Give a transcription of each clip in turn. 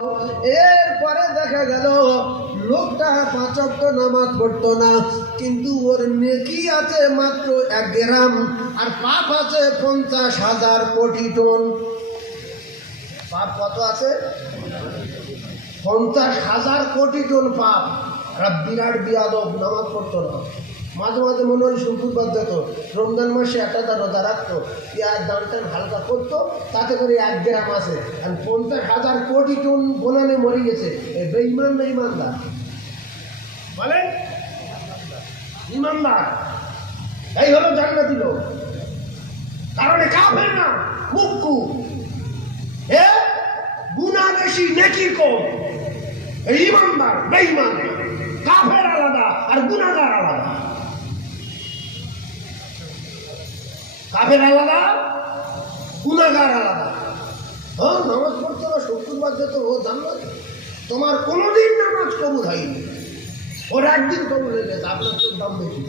এরপরে দেখা গেল লোকটা 5 ওয়াক্ত নামাজ পড়তো না, কিন্তু ওর নেকি আছে মাত্র 1 গ্রাম আর পাপ আছে 50,000 কোটি টন। পাপ কত আছে? 50,000 কোটি টন পাপ। বিরাট বিয়াদব, নামাজ পড়তো না। মাঝে মাঝে মনে হয় শুক্রবার যেত, রমজান মাসে একটা রোজা রাখতো, পেঁয়াজ দান টান হালকা করতো, তাতে করে 1 গ্রাম আছে। আর 50,000 কোটি টন বোনালে মরে গেছে। এই বেঈমান না ইমানদার? বলে ইমানদার। এই হলো জান্নাতি লোক। কারণে কাফের না, মুক্কু। গুনাহ বেশি, নেকি কম। এই ইমানদার বেঈমান। কাফের আলাদা আর গুনাহগার আলাদা। কাফের আলাদা, গুনাহগার আলাদা। নামাজ পড়তো না, শুক্রবার যেত, ও জানলো তোমার কোনোদিন নামাজ কবুল হয়নি, ওর একদিন কবুল হয়ে গেছে। আপনার তো দাম বেশি।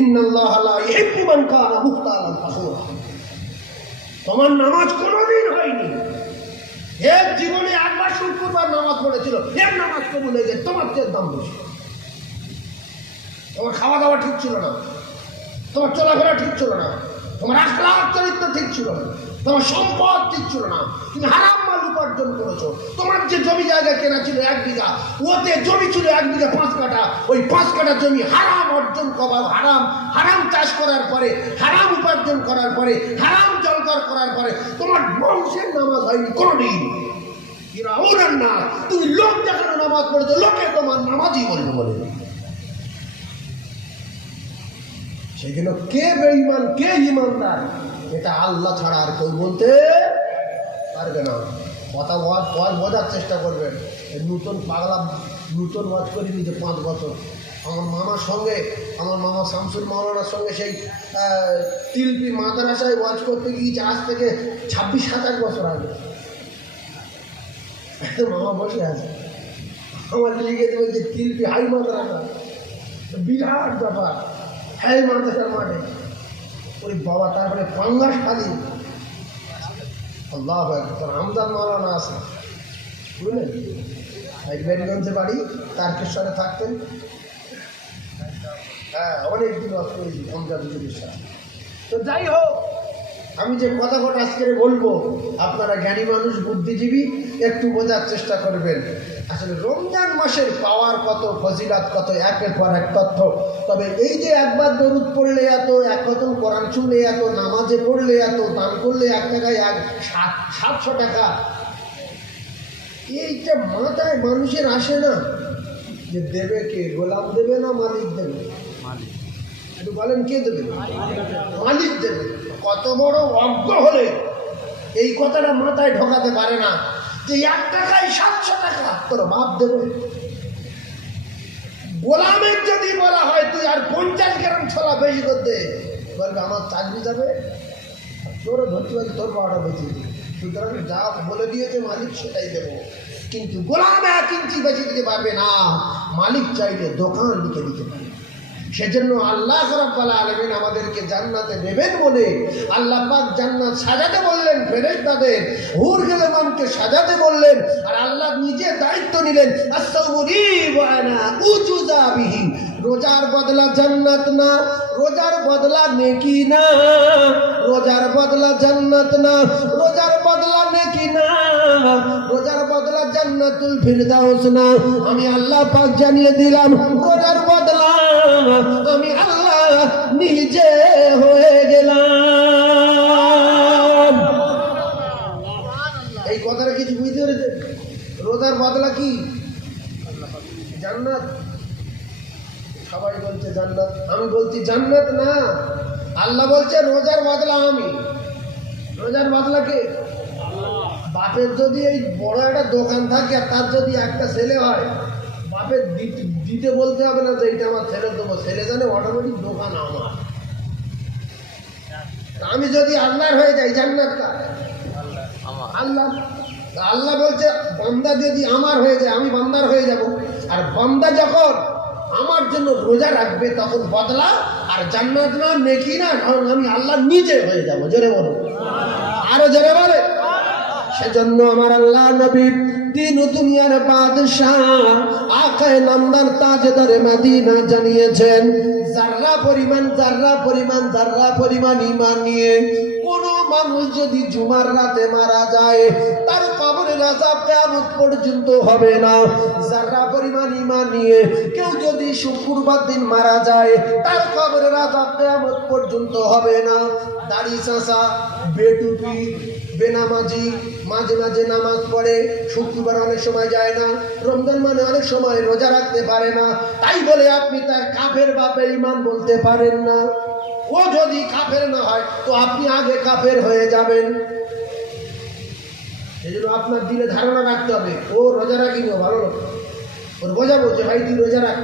ইন্নাল্লাহা লা ইউহিব্বু মান কানা মুখতালান ফাখুরা। তোমার নামাজ কোনোদিন হয়নি, এর জীবনে একবার শুক্রবার নামাজ পড়েছিল, এর নামাজ কবুল হয়ে গেছে। তোমার চেয়ে দাম বেশি। তোমার খাওয়া দাওয়া ঠিক ছিল না, তোমার চলাফেরা ঠিক ছিল না, তোমার আখলাক চরিত্র ঠিক ছিল না, তোমার সম্পদ ঠিক ছিল না, তুমি হারাম মাল উপার্জন করেছো। তোমার যে জমি জায়গা কেনা ছিল 1 বিঘা, ওতে জমি ছিল 1 বিঘা 5 কাঠা। ওই 5 কাঠা জমি হারাম অর্জন করা, হারাম চাষ করার পরে, হারাম উপার্জন করার পরে, হারাম জলকার করার পরে তোমার বংশের নামাজ হয়নি কোনোদিন। ইরাউনান না, তুমি লোক দেখানো নামাজ পড়েছো, লোকে তোমার নামাজই বলবে বলে। সেগুলো কে বেঈমান কে ইমানদার, এটা আল্লাহ ছাড়া আর কেউ বলতে পারবে না। কথা ওয়াজ বোঝার চেষ্টা করবেন। নতুন পাগলা নতুন ওয়াজ করে নিয়েছে 5 বছর। আমার মামার সঙ্গে, আমার মামা শামসুল মাওলানার সঙ্গে সেই তিলপি মাদ্রাসায় ওয়াজ করতে গিয়েছে আজ থেকে 26-27 বছর আগে। মামা বসে আছে, আমার লিখে দেবে যে তিলপি হাই মাদ্রাসা, বিরাট ব্যাপার। হ্যাঁ মাদ্রাসার মাঠে ওই বাবা, তারপরে পাঙ্গাস খালি। আল্লাহ আকবার। আমজাদ মাওলানা আছে, বুঝলেন, মেরিগঞ্জে বাড়ি, তারকেশ্বরে থাকতেন। হ্যাঁ, অনেক দিন ওয়াজ করেছি আমজাদ হুজুরের সাথে। তো যাই হোক, আমি যে কথা আজকে বলবো, আপনারা জ্ঞানী মানুষ, বুদ্ধিজীবী, একটু বোঝার চেষ্টা করবেন। আসলে রমজান মাসের পাওয়ার কত, ফজিলাত কত, একের পর এক তথ্য। তবে এই যে একবার দরুদ পড়লে এত, এক খতম কোরআন শুনলে এত, নামাজে পড়লে এত, দান করলে 1 টাকায় 700 টাকা, এইটা মাথায় মানুষের আসে না যে দেবে কে, গোলাম দেবে না মালিক দেবে? একটু বলেন, কে দেবে? মালিক দেবে। কত বড় অজ্ঞ হলে এই কথাটা মাথায় ঢোকাতে পারে না যে 1 টাকায় 700 টাকা তোর বাপ দেবে। গোলামের যদি বলা হয় তুই আর 50 গ্রাম ছোলা বেশি করতে, বলবে আমার চাকরি যাবে, তোরও ধরতে পারি, তোর পাওয়াটা বেঁচে দিবে। সুতরাং যা বলে দিয়েছে মালিক সেটাই দেবো। কিন্তু গোলাম 1 ইঞ্চি বেঁচে দিতে পারবে না। মালিক চাইলে দোকান লিখে দিতে পারে। সেজন্য আল্লাহ রাব্বুল আলামিন আমাদেরকে জান্নাতে নেবেন বলে আল্লাহ পাক জান্নাত সাজাতে বললেন ফেরেশতাদের, হুর গেলেমানকে সাজাতে বললেন, আর আল্লাহ নিজে দায়িত্ব নিলেন, আস-সাওমুরি ওয়া আনা উজুজা বিহি। রোজার বদলা জান্নাত না, রোজার বদলা নেকি না, রোজার বদলা জান্নাত না, রোজার বদলা নেকি না, রোজার বদলা জান্নাতুল ফিরদাউস না। আমি আল্লাহ পাক জানিয়ে দিলাম, রোজার বদলা আমি আল্লাহ নিজে হয়ে গেলাম। এই কথাটা কিছু বুঝতে পেরেছে? রোজার বদলা কি? জান্নাত। সবাই বলছে জান্নাত, আমি বলছি জান্নাত না। আল্লাহ বলছে রোজার বদলা আমি। রোজার বদলা কে? বাপের যদি এই বড় একটা দোকান থাকে, তার যদি একটা ছেলে হয়, বাপের দিতে বলতে হবে না যে এটা আমার ছেলে দেবো, ছেলে জানে অটোমেটিক দোকান আমার। আমি যদি আল্লাহর হয়ে যাই, জান্নাত কার? আল্লাহ। আল্লাহ বলছে বান্দা যদি আমার হয়ে যায়, আমি বান্দার হয়ে যাব। আর বান্দা যখন আমার জন্য রোজা রাখবে তখন বদলা আর জান্নাত না, নেকি না, কারণ আমি আল্লাহ নিজে হয়ে যাব। জোরে বলো, আরো জোরে বলে। সেজন্য আমার আল্লাহ নবী দিন ও দুনিয়ার বাদশাহ আকায়ে নামদার তাজদারে মদিনা জানিয়েছেন, যারা পরিমাণ ঈমান নিয়ে কোন মানুষ যদি জুমার রাতে মারা যায় তার কবরের আযাব কিয়ামত পর্যন্ত হবে না। যারা পরিমাণ ঈমান নিয়ে কেউ যদি শুক্রবার দিন মারা যায় তার কবরের আযাব কিয়ামত পর্যন্ত হবে না। দাড়ি চাঁচা, বেটুপি, বেনামাজি, মাঝে মাঝে নামাজ পড়ে, শুক্রবার অনেক সময় যায় না, রমজান মানে অনেক সময় রোজা রাখতে পারে না, তাই বলে আপনি তার কাফের বা বেঈমান বলতে পারেন না। ও যদি কাফের না হয় তো আপনি আগে কাফের হয়ে যাবেন। এই জন্য আপনার দিলে ধারণা রাখতে হবে, ও রোজা রাখিনি, ও ভালো লোক, ওর বোঝাবো যে ভাই তুই রোজা রাখ।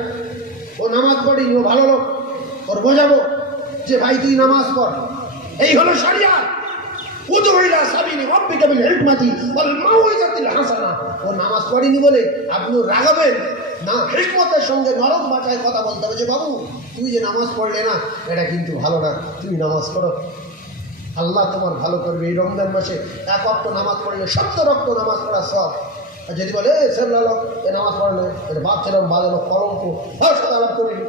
ও নামাজ পড়িনি, ও ভালো লোক, ওর বোঝাবো যে ভাই তুই নামাজ পড়। এই হলো শরিয়াত। উদু ইলা সাবিলি রাব্বিকা বিল হিকমাতি ওয়াল মাউইজাতিল হাসানা। ও নামাজ পড়েনি বলে আপনি রাগাবেন না, হিকমতের সঙ্গে নরম ভাষায় কথা বলতে হবে যে বাবু তুমি যে নামাজ পড়লে না এটা কিন্তু ভালো না, তুমি নামাজ পড়ো, আল্লাহ তোমার ভালো করবে। এই রমজান মাসে এক ওয়াক্ত নামাজ পড়লে 70 ওয়াক্ত নামাজ পড়ার সব। আর যদি বলে সেবলা লোক এ নামাজ পড়ে না, এটা বাপ ছিলাম বাজানো কলঙ্ক, সাদা লাভ করিনি,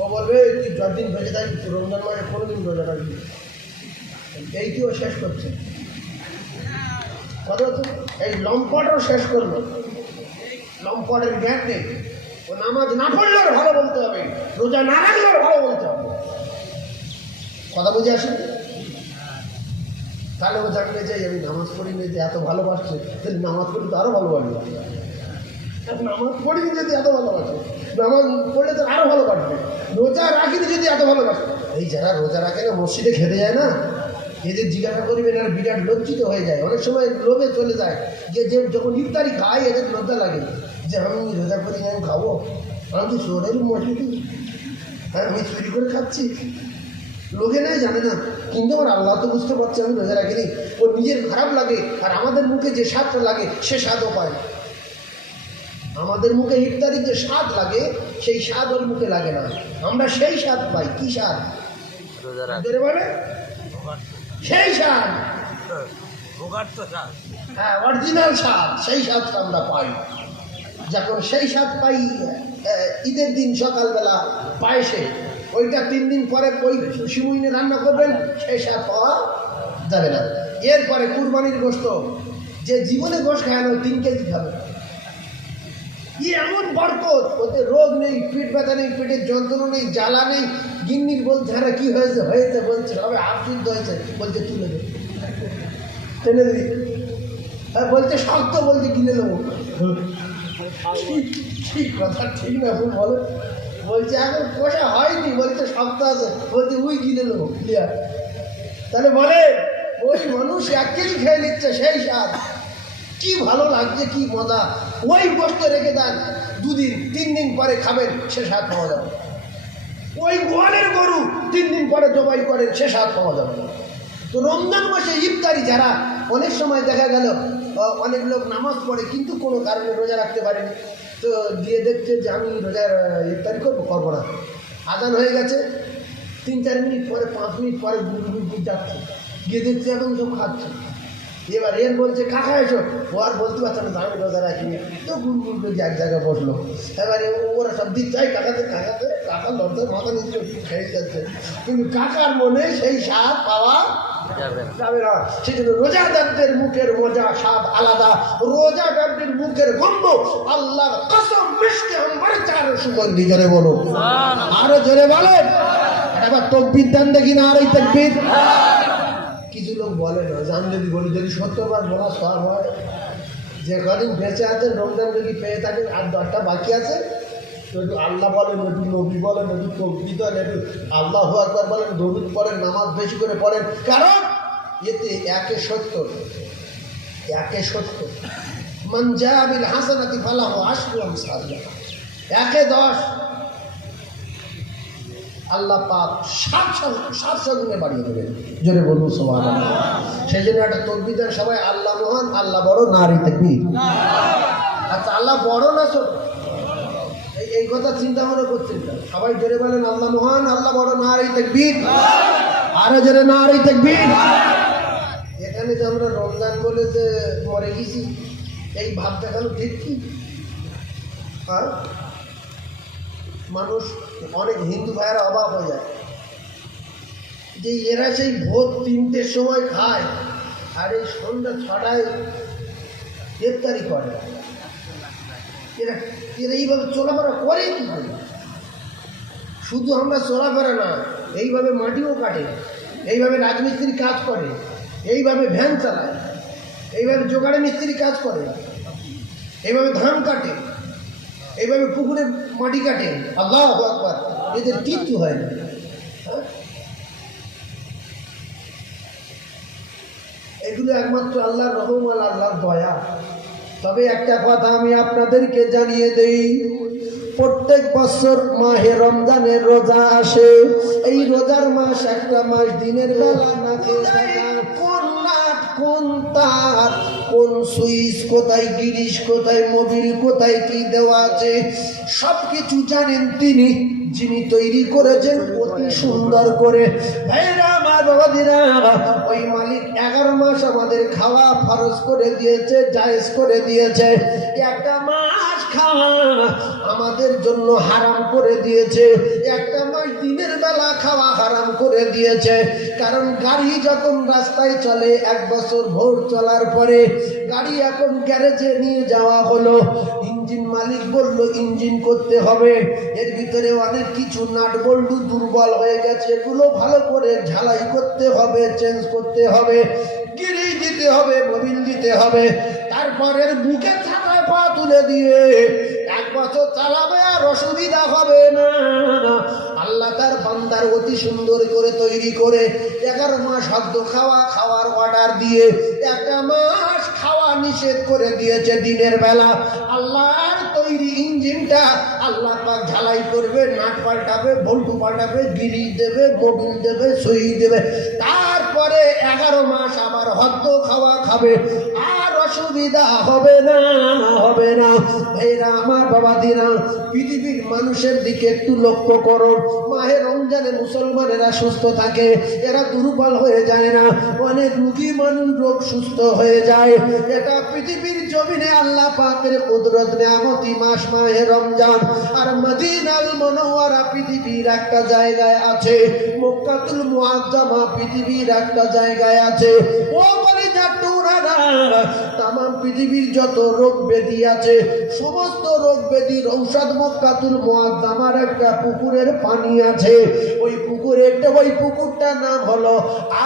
ও বলবে তুই 4 দিন বেঁচে থাকবি, রমজান মাসে কোনোদিন রোজা রাখবি। এইটিও শেষ করছে কথা হচ্ছে, এই লম্পটও শেষ করলো। লম্পটের জ্ঞান নেই, ও নামাজ না পড়লেও ভালো বলতে হবে, রোজা না রাখলেও ভালো বলতে হবে। কথা বুঝে আসেন? তাহলে ও জানলে যে আমি নামাজ পড়িনি যে এত ভালোবাসছে, তাহলে নামাজ পড়ি তো আরো ভালোবাসবে। নামাজ পড়িনি যদি এত ভালোবাসে, নামাজ পড়লে তো আরো ভালোবাসবে। রোজা রাখিনি যদি এত ভালোবাসে, এই যারা রোজা রাখে না মসজিদে খেতে যায় না, এদের জিজ্ঞাসা করবেন আর বিরাট লজ্জিত হয়ে যায়, অনেক সময় লোভে চলে যায় যে যখন ইফতারি খায় এদের লজ্জা লাগে যে আমি রোজা করি আমি খাবো, আমি তো চোরের মসজিদে, হ্যাঁ আমি চুরি করে খাচ্ছি। লোকে নেই জানে না, কিন্তু আমার আল্লাহ তো বুঝতে পারছে আমি রোজা রাখিনি। ওর নিজের খারাপ লাগে, আর আমাদের মুখে যে স্বাদটা লাগে সে স্বাদও পায়। আমাদের মুখে ইফতারির যে স্বাদ লাগে সেই স্বাদ ওর মুখে লাগে না, আমরা সেই স্বাদ পাই। কি স্বাদ? বলে সেই স্বাদ, হ্যাঁ অরিজিনাল স্বাদ, সেই স্বাদটা আমরা পাই। যখন সেই স্বাদ পাই ঈদের দিন সকালবেলা পায়েসে, ওইটা 3 দিন পরে ওই শিমুইনে রান্না করবেন, সেই স্বাদ পাওয়া যাবে না। এরপরে কুরবানির গোশত, যে জীবনে গোশ খায় না 3 কেজি খাবে, এমন বরকত, ওতে রোগ নেই, পিঠ ব্যথা নেই, পেটের যন্ত্রণা নেই, জ্বালা নেই। গিন্নির বলছে হ্যাঁ কি হয়েছে হয়েছে বলছে, সবাই আশ্চর্য হয়েছে, বলছে তুলে দে, টেনে দিবি, হ্যাঁ বলছে শক্ত, বলছে কিনে নেবো। ঠিক কথা, ঠিক না ভুল বলে? বলছে এখন পোষা হয়নি, বলছে শক্ত আছে, বলছে উই কিনে নেবো ক্লিয়ার। তাহলে বলে ওই মানুষ 1 কেজি খেয়ে নিচ্ছে, সেই স্বাদ কি ভালো লাগছে, কি মজা। ওই গোশত রেখে দেন 2 দিন 3 দিন পরে খাবেন, সে স্বাদ পাওয়া যাবে। ওই গোয়ালের গরু 3 দিন পরে জবাই করেন, সে স্বাদ পাওয়া যাবে না। তো রমজান মাসে ইফতারি যারা, অনেক সময় দেখা গেল অনেক লোক নামাজ পড়ে কিন্তু কোনো কারণে রোজা রাখতে পারেনি, তো দিয়ে দেখছে যে আমি রোজার ইফতারি করবো না। আজান হয়ে গেছে, 3-4 মিনিট পরে 5 মিনিট পরে গুড় যাচ্ছে, গিয়ে দেখছে এখন সব খাচ্ছে। এবার এর বলছে কাকা এসো, ও আর বলতে পারছে না আমি রোজা রাখিনি, তো গুড় করে এক জায়গায় বসলো। এবারে ওরা সব দিক চাই কাকাতে, কাকা লড়তে মাথা নিচে খেয়ে যাচ্ছে, কিন্তু কাকার মনে সেই স্বাদ পাওয়া যাবে না। সেই জন্য রোজাদারদের মুখের মজা স্বাদ আলাদা, রোজাদারদের মুখের গন্ধ আল্লাহর কসম মিষ্টি আম্বরের চার সুগন্ধি। জোরে বলো, আরো জোরে বলেন। এবার তকবীর দেন দেখি না, আর এই তকবীর। কিছু লোক বলে না, জান যদি বলি, যদি 70 বার বলা সব হয়, যে কদিন বেঁচে আছেন রমজান যদি পেয়ে থাকেন আর 10টা বাকি আছে, তো একটু আল্লাহ বলেন, একটু নবী বলেন, একটু তকবীর দেন, একটু আল্লাহু আকবার বলেন, দরুদ পড়েন, নামাজ বেশি করে পড়েন। কারণ এতে 1-এ 70, 1-এ 70, মান জাআ বিল হাসানাতি ফালাহু আশরু আমসালিহা, 1-এ 10, আল্লাহ পাক 700 গুণে বাড়িয়ে দেবেন। জোরে বলুন সুবহানাল্লাহ। সেই জন্য একটা তকবীর দেন সবাই, আল্লাহ মহান, আল্লাহ বড়, নারী তাকবীর। আচ্ছা আল্লাহ বড় না ছোট, এই কথা চিন্তা মনে করছেন না? সবাই জোরে বলেন আল্লাহ মহান, আল্লাহ বড়, নারী তাকবীর। আরো জোরে নারী তাকবীর। এখানে এখানে যে আমরা রমজান বলে যে মরে গেছি এই ভাব দেখানো ঠিক কি? আর মানুষ অনেক হিন্দু ভাইয়েরা অবাক হয়ে যায় যে এরা সেই ভোর 3টের সময় খায় আর এই সন্ধ্যা 6টায় ইফতারি করে। এরা এরা এইভাবে চলাফেরা করে কি করে? শুধু আমরা চলাফেরা না, এইভাবে মাটিও কাটে, এইভাবে রাজমিস্ত্রি কাজ করে, এইভাবে ভ্যান চালায়, এইভাবে জোগাড়ে মিস্ত্রি কাজ করে, এইভাবে ধান কাটে, এইভাবে পুকুরে মাটি কাটে। আল্লাহু আকবার, এদের কিচ্ছু হয় না। এগুলো একমাত্র আল্লাহর রহম আর আল্লাহর দয়া। তবে একটা কথা আমি আপনাদেরকে জানিয়ে দেই, প্রত্যেক বছর মাহে রমজানের রোজা আসে। এই রোজার মাস একটা মাস দিনের বেলা না খেয়ে থাকা, কোন লাট কোন তার কোন সুইচ কোথায় গিরিশ কোথায় মোবিল কোথায় কি দেওয়া আছে সব কিছু জানেন তিনি, যিনি তৈরি করেছেন অতি সুন্দর করে। ভাইরা আমার বাবাদিরা, ওই মালিক 11 মাস আমাদের খাওয়া ফরজ করে দিয়েছে, জায়েজ করে দিয়েছে। একটা মাস খাওয়া আমাদের জন্য হারাম করে দিয়েছে, একটা মাস দিনের বেলা খাওয়া হারাম করে দিয়েছে। কারণ গাড়ি যখন রাস্তায় চলে, 1 বছর ভোর চলার পরে গাড়ি এখন গ্যারেজে নিয়ে যাওয়া হলো, ইঞ্জিন মালিক বলল ইঞ্জিন করতে হবে, এর ভিতরে অনেক কিছু নাট বল্টু দুর্বল হয়ে গেছে, এগুলো ভালো করে ঝালাই করতে হবে, চেঞ্জ করতে হবে, গিরিশ দিতে হবে, মোবিল দিতে হবে। তারপরের বুকে ছাতায় পা তুলে দিয়ে 1 বছর চালাবে আর অসুবিধা হবে না। আল্লাহ তার বান্দার অতি সুন্দর করে তৈরি করে 11 মাস হদ্দ খাওয়ার অর্ডার দিয়ে 1 মাস খাওয়া নিষেধ করে দিয়েছে দিনের বেলা। আল্লাহর তৈরি ইঞ্জিনটা আল্লাহ পাক ঝালাই করবে, নাট পাল্টাবে, বল্টু পাল্টাবে, গিরিশ দেবে, মোবিল দেবে, সুই দেবে। তারপরে 11 মাস আবার হদ্দ খাওয়া খাবে, আর অসুবিধা হবে না, হবে না। ভাইরা আমার বাবাদিরা, পৃথিবীর মানুষের দিকে একটু লক্ষ্য করো। মাহে রমজানে মুসলমানেরা সুস্থ থাকে, এরা দুর্বল হয়ে যায় না। অনেক রোগী মানুষ রোগ সুস্থ হয়ে যায়। এটা পৃথিবীর জমিনে আল্লাহ পাকের কুদরত নিয়ামতি মাস মাহে রমজান। আর মদিনাল মুনাওয়ারা পৃথিবীর একটা জায়গায় আছে, মক্কাতুল মুআজ্জামা পৃথিবীর একটা জায়গায় আছে। ও বলি জাতুরারা, তামাম পৃথিবীর যত রোগ ব্যাধি আছে সমস্ত রোগ ব্যাধির ঔষধ মক্কাতুল মুআজ্জামার একটা পুকুরের পানি আছে। ওই পুকুরটার নাম হলো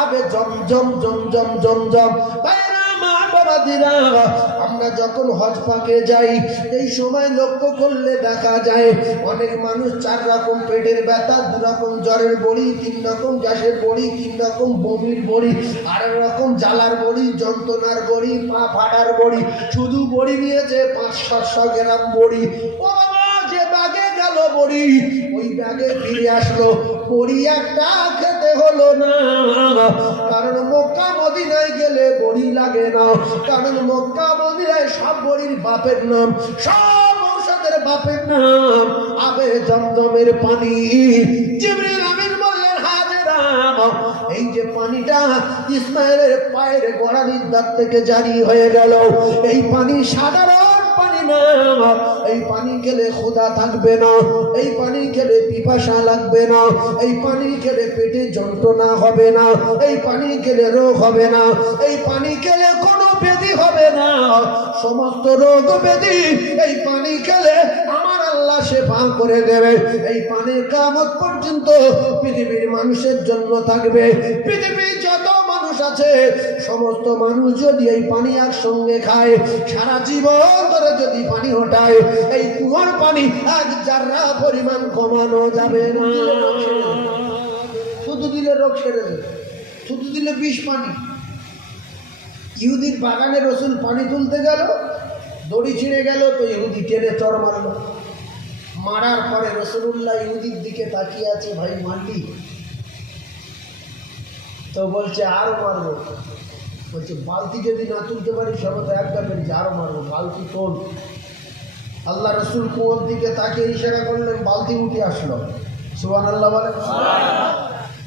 আবে জমজম, জমজম, জমজম। আমরা যখন হজ পাকে যাই, এই সময় লক্ষ্য করলে দেখা যায় অনেক মানুষ 4 রকম পেটের ব্যথা, 2 রকম জ্বরের বড়ি, 3 রকম গ্যাসের বড়ি, 3 রকম বমির বড়ি, 8 রকম জ্বালার বড়ি, যন্ত্রণার বড়ি, পা ফাটার বড়ি, শুধু বড়ি নিয়েছে 500-700 গ্রাম বড়ি। ও যে ব্যাগে গেল বড়ি, ওই ব্যাগে ফিরে আসলো বড়ি একটা খেতে হলো না। কারণ মক্কা মদিনায় গেলে বড়ি লাগে না, কারণ মক্কা মদিনায় সব বড়ির বাপের নাম, সব ঔষধের বাপের নাম আবে জমজমের পানি। জিবরিল আমিন বললেন, হাজেরা, এই যে পানিটা ইসমাইলের পায়ের গোড়ালির দাঁত থেকে জারি হয়ে গেল, এই পানি সাধারণ পানি না। এই পানি খেলে ক্ষুধা থাকবে না, এই পানি খেলে পিপাসা লাগবে না, এই পানি খেলে পেটে যন্ত্রণা হবে না, এই পানি খেলে রোগ হবে না, এই পানি খেলে কোনো ব্যাধি হবে না। সমস্ত রোগ ব্যাধি এই পানি খেলে আমার আল্লাহ শেফা করে দেবে। এই পানির কিয়ামত পর্যন্ত পৃথিবীর মানুষের জন্য থাকবে। পৃথিবীর যত মানুষ আছে সমস্ত মানুষ যদি এই পানি একসঙ্গে খায়, সারা জীবন ধরে যদি পানি ওঠায়, এই কুয়ার পানি 1 জাররা পরিমাণ কমানো যাবে না। শুধু দিলে রোগ সেরে যাবে, শুধু দিলে বিষ পানি। ইহুদির বাগানে রসুল পানি তুলতে গেল, দড়ি ছিঁড়ে গেল, তো ইহুদি টেনে চর মারল। মারার পরে রসুলুল্লাহ ইহুদির দিকে তাকিয়ে আছে, ভাই মারলি? তো বলছে আরো মারবো। বলছে বালতি যদি না তুলতে পারি সবাই তো একটা পেরেছি, আরো মারবো, বালতি তোল। আল্লাহ রসুল কুয়োর দিকে তাকিয়ে ইশারা করলেন, বালতি উঠে আসলো। সুবহানাল্লাহ বলে।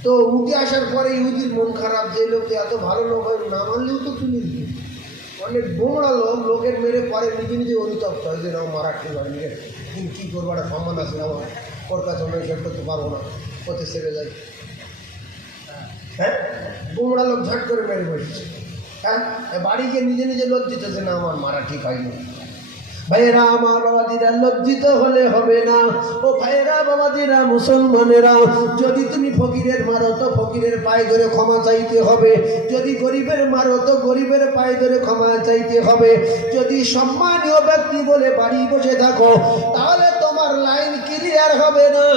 তো উঠে আসার পরে ইহুদির মন খারাপ, যে লোক এত ভালো লোক হয় না মানলেও তো তুলে দিবে। অনেক বোমড়া লোক লোকের মেরে পরে নিজে নিজে অনুতপ্ত হয় যে না মারা ঠিক হয় নিজে, কিন্তু কী করবো, একটা সম্মান আছে আমার, ওর কাছে আমি হেল্প করতে পারবো না, ওতে সেরে যাই। হ্যাঁ, বোমড়া লোক ঝট করে মেরে বসছে। হ্যাঁ, বাড়ি গিয়ে নিজে নিজে লজ্জিত যে না আমার মারা ঠিক হয়নি। ভাইয়েরা আমার বাবাজিরা, লজ্জিত হলে হবে না। ও ভাইয়েরা বাবাজিরা, মুসলমানেরা, যদি তুমি ফকিরের মারো তো ফকিরের পায়ে ধরে ক্ষমা চাইতে হবে, যদি গরিবের মারো তো গরিবের পায়ে ধরে ক্ষমা চাইতে হবে। যদি সম্মানীয় ব্যক্তি বলে বাড়ি বসে থাকো তাহলে তোমার লাইন ক্লিয়ার হবে না।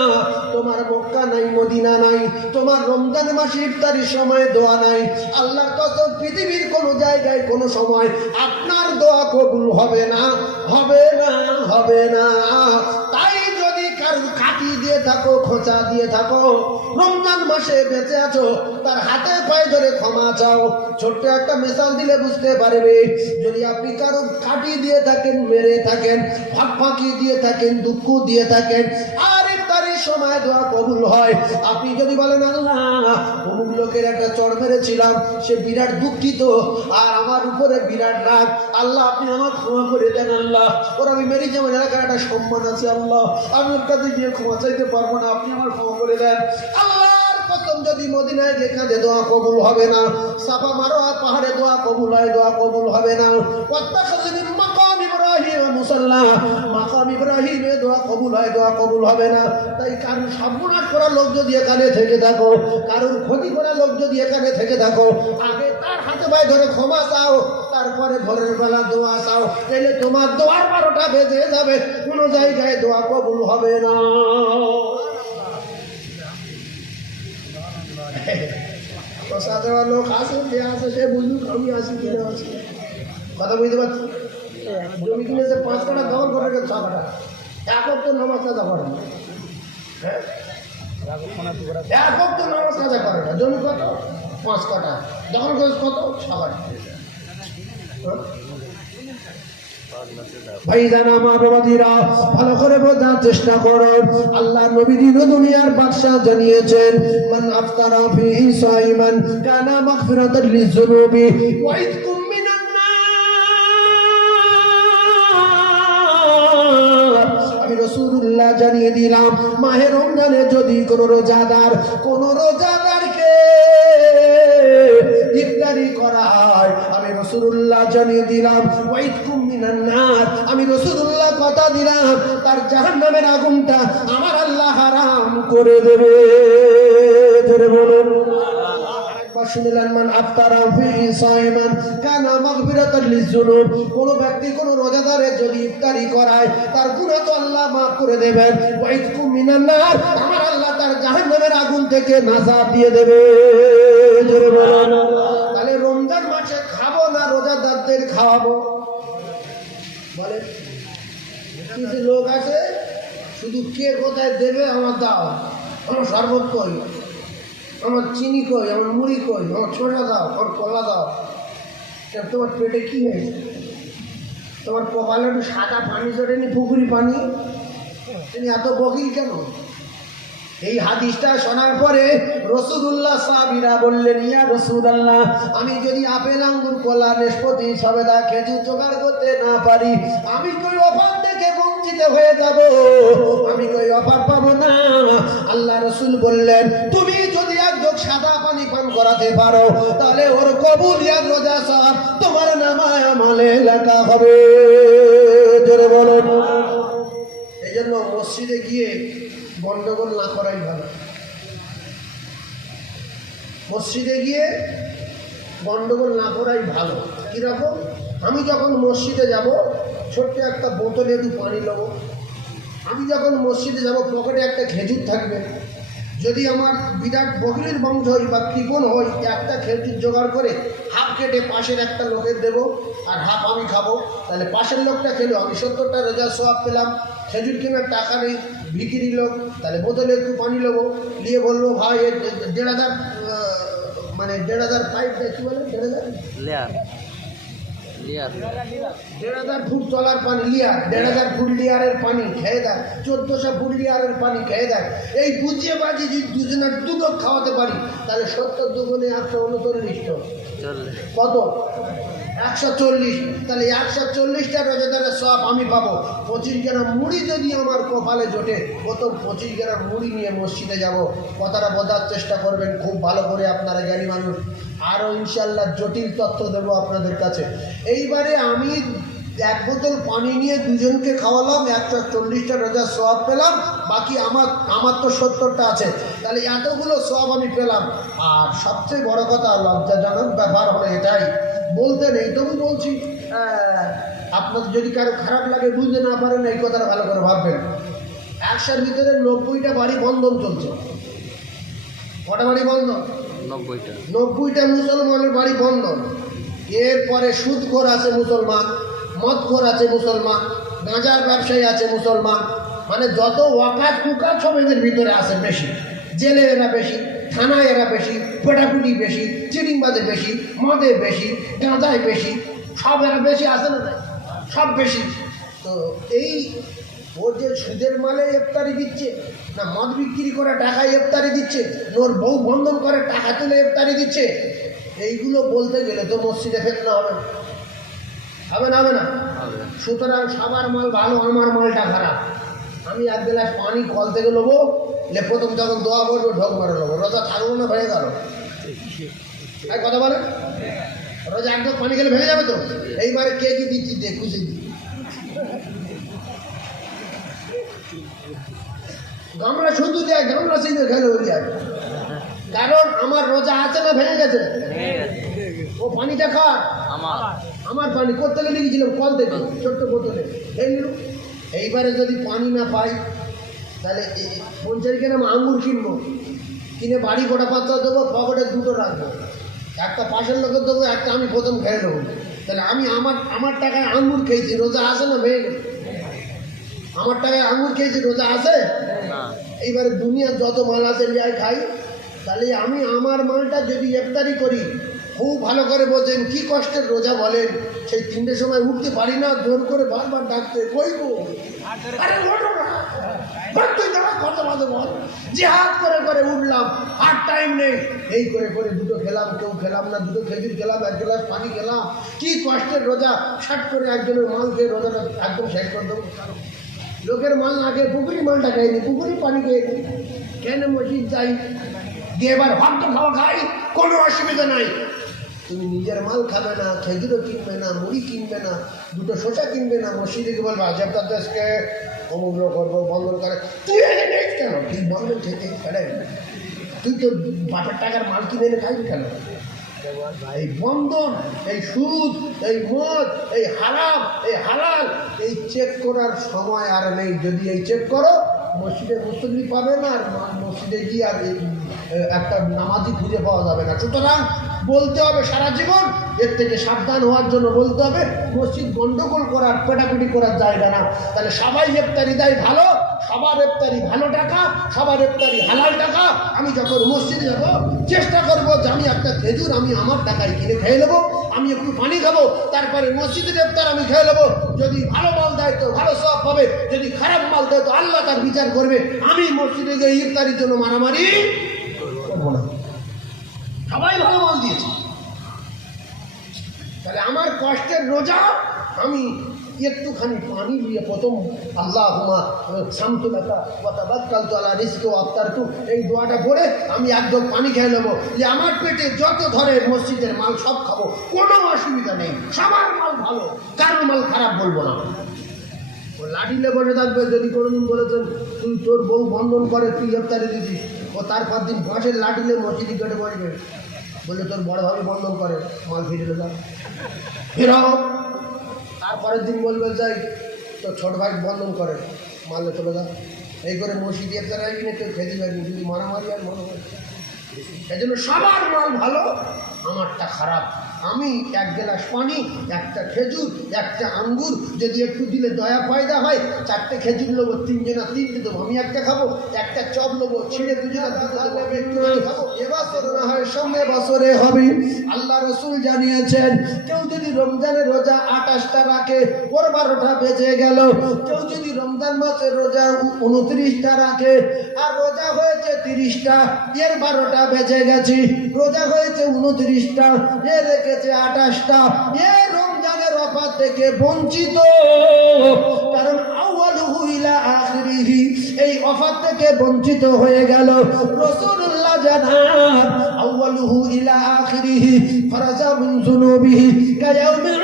তোমার মক্কা নাই, মদিনা নাই, তোমার রমজান মাসে ইফতারির সময় দোয়া নাই। আল্লাহর কসম, পৃথিবীর কোনো জায়গায় কোনো সময় আপনার দোয়া কবুল হবে না, হবে না, হবে না। তাই যদি কারোর কাটি দিয়ে থাকো, খোঁচা দিয়ে থাকো, রমজান মাসে বেঁচে আছো, তার হাতে পায়ে ধরে ক্ষমা চাও। ছোট্ট একটা মিসাল দিলে বুঝতে পারবে। যদি আপনি কারোর কাটি দিয়ে থাকেন, মেরে থাকেন, ফাঁকি দিয়ে থাকেন, দুঃখ দিয়ে থাকেন, আর ইফতারের সময় দোয়া কবুল হয়। আপনি যদি বলেন আল্লাহ অমুক লোকের একটা চড় মেরেছিলাম, সে বিরাট দুঃখিত আর আমার উপরে বিরাট রাগ, আল্লাহ আপনি আমার ক্ষমা করে দেন। আল্লাহ ওর আমি মেরে যেমন এলাকার একটা সম্মান আছে, আল্লাহ আমি ওর কাছে গিয়ে ক্ষমা চাইতে পারবো না, আপনি আমার ক্ষমা করে দেন। আল্লাহর কসম, যদি মদিনায় গিয়ে কাঁধে দোয়া কবুল হবে না, সাফা মারোয়া পাহাড়ে দোয়া কবুল হয়, দোয়া কবুল হবে না। মাকাম ইব্রাহিম মুসাল্লা, মাকাম ইব্রাহিমে দোয়া কবুল হয়, দোয়া কবুল হবে না। তাই কারোর সর্বনাশ করা লোক যদি এখানে থেকে থাকো, কারোর ক্ষতি করা লোক যদি এখানে থেকে থাকো, আগে তার হাতে পায়ে ধরে ক্ষমা চাও, তারপরে ভোরের বেলা দোয়া চাও। তাহলে তোমার দোয়ার 12টা বেজে যাবে, কোনো জায়গায় দোয়া কবুল হবে না। প্রসাদ দেওয়ার লোক আসে, যে আসে সে বুঝুক আমি আসি কিনে আসি, কথা বুঝতে পারছি। জমি কিনেছে 5 কাঠা, দখল করে 6 কাঠা, এক অক্ট নামাজ কাজা করে না। হ্যাঁ, এক অক্ট নামাজ কাজা করে না। জমি কত? 5 কাঠা, দখল করেছে কত? 6 কাঠা। ভাইজান আমার বাবাজিরা, ভালো করে বোঝার চেষ্টা করুন। আল্লাহ নবী দিন দুনিয়ার বাদশাহ জানিয়েছেন, মান আফতারা ফিহি সাইমান কানা মাগফিরাতাল লিযুনুবি ওয়া ইতকুম মিনান নার। আমি রাসূলুল্লাহ জানিয়ে দিলাম, মাহে রমজানে যদি কোনো রোজাদারকে ইফতারি করা হয়, আমি রাসূলুল্লাহ জানিয়ে দিলাম, ওয়াইদকুম মিনান নার, আমি রাসূলুল্লাহ কথা দিলাম, তার জাহান্নামের আগুনটা আমার আল্লাহ হারাম করে দেবে। ধরে বলুন শুনলেন, মান আফতারা ফিহি সাইমান কানা মাগফিরাতাল লিযুনুব। কোন ব্যক্তি কোন রোজাদারের যদি ইফতারি করায়, তার গুনাহ তো আল্লাহ মাফ করে দেবেন। ওয়াইদকুম মিনান নার, আমার আল্লাহ তার জাহান্নামের আগুন থেকে নাজাত দিয়ে দেবে। জোরে বলুন। তাহলে রমজান মাসে খাবো না রোজাদারদের খাওয়াবো? বলে কিছু লোক আছে শুধু কে কোথায় দেবে আমার দাও, আমার শরবত কই, আমার চিনি কই, আমার মুড়ি কই, আমার ছোটা দাও, আমার কলা দাও। তোমার পেটে কি হয়েছে? তোমার কপালে একটু সাদা পানি চড়েনি, পুকুরি পানি? তিনি এত বকিল কেন? এই হাদিসটা শোনার পরে রাসূলুল্লাহ সাহাবীরা বললেন, ইয়া রাসূলুল্লাহ, আমি যদি আপেল, আঙ্গুর, কলা, নাশপাতি, সবেদা, খেজুর জোগাড় করতে না পারি, আমি কই অফার থেকে বঞ্চিত হয়ে যাব, আমি কই অফার পাবো না। আল্লাহ রাসূল বললেন, তুমি যদি এক জগ সাদা পানি পান করাতে পারো, তাহলে ওর কবুলিয়াত রোজা সওয়াব তোমার নামায় আমলে লেখা হবে। জোরে বলুন। এই জন্য মসজিদে গিয়ে গন্ডগোল না করাই ভালো। মসজিদে গিয়ে গন্ডগোল না করাই ভালো। কীরকম? আমি যখন মসজিদে যাব, ছোট্ট একটা বোতলে একটু পানি নেব। আমি যখন মসজিদে যাব, পকেটে একটা খেজুর থাকবে। যদি আমার বিরাট বকিলের বংশ হই বা কৃপণ হই, একটা খেজুর জোগাড় করে হাফ কেটে পাশের একটা লোকের দেবো, আর হাফ আমি খাবো। তাহলে পাশের লোকটা খেলো, আমি 70টা রোজার সওয়াব পেলাম। খেজুর কেনার টাকা নেই, বিক্রি লোক, তাহলে বোতলে একটু পানি নেবো, নিয়ে বলবো, ভাই 1,500 মানে 1,500 পাইপ, কী বলে 1,500 1,500 ফুট তলার পানি লিয়ার, 1,500 ফুট লিয়ারের পানি খেয়ে দেয়, 1,400 ফুট লিয়ারের পানি খেয়ে দেয়। এই বুঝিয়ে বাজি যদি দুজনের দুটো খাওয়াতে পারি তাহলে 70 দুগুণে 139, কত 140। তাহলে 140টা রোজাদারের সব আমি পাবো। 25 গ্রাম মুড়ি যদি আমার কপালে জোটে, প্রথম 25 গ্রাম মুড়ি নিয়ে মসজিদে যাব। কথাটা বোঝার চেষ্টা করবেন খুব ভালো করে, আপনারা জ্ঞানী মানুষ। আরও ইনশাল্লাহ জটিল তথ্য দেবো আপনাদের কাছে। এইবারে আমি 1 বোতল পানি নিয়ে দুজনকে খাওয়ালাম, 140টা রোজার সওয়াব পেলাম। বাকি আমার তো 70টা আছে, তাহলে এতগুলো সওয়াব আমি পেলাম। আর সবচেয়ে বড় কথা, লজ্জাজনক ব্যাপার হলো এটাই, বলতে নেই তবু বলছি, আপনার যদি কারো খারাপ লাগে, বুঝতে না পারেন, এই কথাটা ভালো করে ভাববেন। 100-র ভিতরে 90টা বাড়ি বন্ধন চলছে। কটা বাড়ি বন্ধন? 90টা মুসলমানের বাড়ি বন্ধন। এরপরে সুদখোর আছে মুসলমান, মদখোর আছে মুসলমান, গাঁজার ব্যবসায়ী আছে মুসলমান, মানে যত ওয়াকাত কুকাত সব এদের ভিতরে আছে বেশি। জেলে এরা বেশি, থানায় এরা বেশি, পেটাপুটি বেশি, চিটিংবাজে বেশি, মদে বেশি, গাঁজায় বেশি, সব এরা বেশি আছে না? সব বেশি। তো এই ওর যে সুদের মালে ইফতারি দিচ্ছে, না মদ বিক্রি করে টাকায় ইফতারি দিচ্ছে, ওর বউ বন্ধন করে টাকা তুলে ইফতারি দিচ্ছে, এইগুলো বলতে গেলে তো মসজিদে ফেতনা হবে না? হবে না? সুতরাং সবার মাল ভালো, আমার মালটা খারাপ। আমি 1 গ্লাস পানি কল থেকে নেবো, প্রথম যখন দোয়া করবো ঢোক মারে নেবো, রোজা থাকবো না, ভেঙে গেল। কথা বলেন, রোজা একদম পানি খেলে ভেঙে যাবে তো? এইবারে কে কি দিচ্ছি দে, খুশি দি। গামলা শুধু দেয়, গামলা সিঁড়ে খেলে উঠে যাবে। কারণ আমার রোজা আছে না ভেঙে গেছে? ও পানিটা খা, আমার পানি করতে গেলে গেছিলাম কল থেকে ছোট্ট বোতলে, এইবারে যদি পানি না পাই তাহলে 50 গ্রাম আঙুর কিনবো, কিনে বাড়ি গোটা পাত্র দেবো, পকেটে 2টো রাখবো, একটা পাশের লোকের দেবো, একটা আমি প্রথম খেয়ে নেবো। তাহলে আমি আমার টাকায় আঙুর খেয়েছি, রোজা আছে না ভেঙে? আমার টাকায় আঙুর খেয়েছি, রোজা আছে? এইবারে দুনিয়ার যত মাল আছে লিয়ায় খাই। তাহলে আমি আমার মালটা যদি ইফতারি করি, খুব ভালো করে বলছেন কি কষ্টের রোজা বলেন, সেই 3টের সময় উঠতে পারি না, জোর করে বারবার ডাকতে কইবো, আরে ওঠো না, তুই দাঁড়া, কত বাজে বল, জিহাদ করে করে উঠলাম, আর টাইম নেই। এই করে করে 2টো খেলাম, কেউ খেলাম না, 2টো খেজুর খেলাম, 1 গ্লাস পানি খেলাম। কি কষ্টের রোজা, ষাট করে একজনের মাল খেয়ে রোজাটা একদম শেষ করে দেবো। লোকের মাল না খেয়ে পুকুরি মালটা খাইনি, পুকুরি পানি খেয়েছি, কেন মসজিদ যাই, দিয়ে এবার ভাত খাওয়া খাই, কোনো অসুবিধা নাই। তুমি নিজের মাল খাবে না, খেজুরও কিনবে না, মুড়ি কিনবে না, 2টো শসা কিনবে না, মসজিদে বলবে আজব তার দেশকে অমূল্য করবো, বন্ধন করে। তুই এনে নেই কেন? তুই বন্ধন খেতে ফেলে, তুই তো বাপের টাকার মাল কিনে এনে খাইবি কেন? এই বন্ধন, এই সুদ, এই মদ, এই হারাম, এই হালাল, এই চেক করার সময় আর নেই। যদি এই চেক করো, মসজিদে মুসল্লি পাবে না, আর মসজিদে গিয়ে আর একটা নামাজি খুঁজে পাওয়া যাবে না। সুতরাং বলতে হবে সারা জীবন, এর থেকে সাবধান হওয়ার জন্য বলতে হবে, মসজিদ গন্ডগোল করার, পেটাপিটি করার জায়গা না। তাহলে সবাই ইফতারি দেয় ভালো, সবার ইফতারি ভালো টাকা, সবার ইফতারি হালাল টাকা। আমি যখন মসজিদে যাব, চেষ্টা করবো যে আমি একটা খেজুর আমি আমার টাকায় কিনে খেয়ে নেবো, আমি একটু পানি খাবো, তারপরে মসজিদের ইফতার আমি খেয়ে নেবো। যদি ভালো মাল দেয় তো ভালো সওয়াব পাবে, যদি খারাপ মাল দেয় তো আল্লাহ তার বিচার করবে। আমি মসজিদে গিয়ে ইফতারির জন্য মারামারি করবো না। সবাই ভালো মাল দিয়েছে, তাহলে আমার কষ্টের রোজা, আমি একটুখানি পানি দিয়ে প্রথম আল্লাহুম্মা শামতুলাকা ওয়া তাওয়াক্কালতু আলা রিজকি ওয়া আফতারতু, এই দোয়াটা পড়ে আমি একদম পানি খেয়ে নেবো, যে আমার পেটে যত ধরে মসজিদের মাল সব খাবো, কোনো অসুবিধা নেই, সবার মাল ভালো, কারোর মাল খারাপ বলবো না। ও লাঠিলে বসে থাকবে, যদি কোনোদিন বলেছেন তুই তোর বউ বন্ধন করে তুই ইফতারি দিছিস, ও তারপর দিন বাঁশের লাঠিলে মসজিদে কেটে বসবে, বলে তোর বড় ভাবে বন্ধন করে, মাল ফিরে যা ফেরাও। তারপরের দিন বলবে যাই তো ছোট ভাই বন্ধন করে, মারলে চলে যা। এই করে মসজিদে ইফতার আসবি না, কেউ খেতে পারবি, যদি মারামারি আর মারামারি। এই জন্য সবার মাল ভালো, আমারটা খারাপ। আমি এক গ্লাস পানি, একটা খেজুর, একটা আঙ্গুর যদি একটু দিলে দয়া পয়দা হয়, 4টে খেজুর নেবো, 3 জনা 3টে দেবো, আমি একটা খাবো, একটা চপ নেবো, ছিঁড়ে 2 জনা 2 দেবো, আমি একটু খাবো। এবছর না হয় সামনে বছরে হবে। আল্লাহ রসুল জানিয়েছেন, কেউ যদি রমজানের রোজা 28টা রাখে, ওর 12টা বেজে গেল। কেউ যদি রমজান মাসের রোজা 29টা রাখে, আর রোজা হয়েছে 30টা, এর 12টা বেজে গেছে। রোজা হয়েছে 29টা, এ রেখেছে 28টা, এ রমজানের অফার থেকে বঞ্চিত। কারণ আউয়ালুহু ইলা আখিরিহি, এই অফার থেকে বঞ্চিত হয়ে গেল। রাসূলুল্লাহ জানান, আউয়ালুহু ইলা আখিরিহি ফারাজা মিন যুনুবিহি কায়াউমিন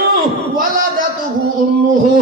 ওয়ালাদাতুহু উম্মুহু।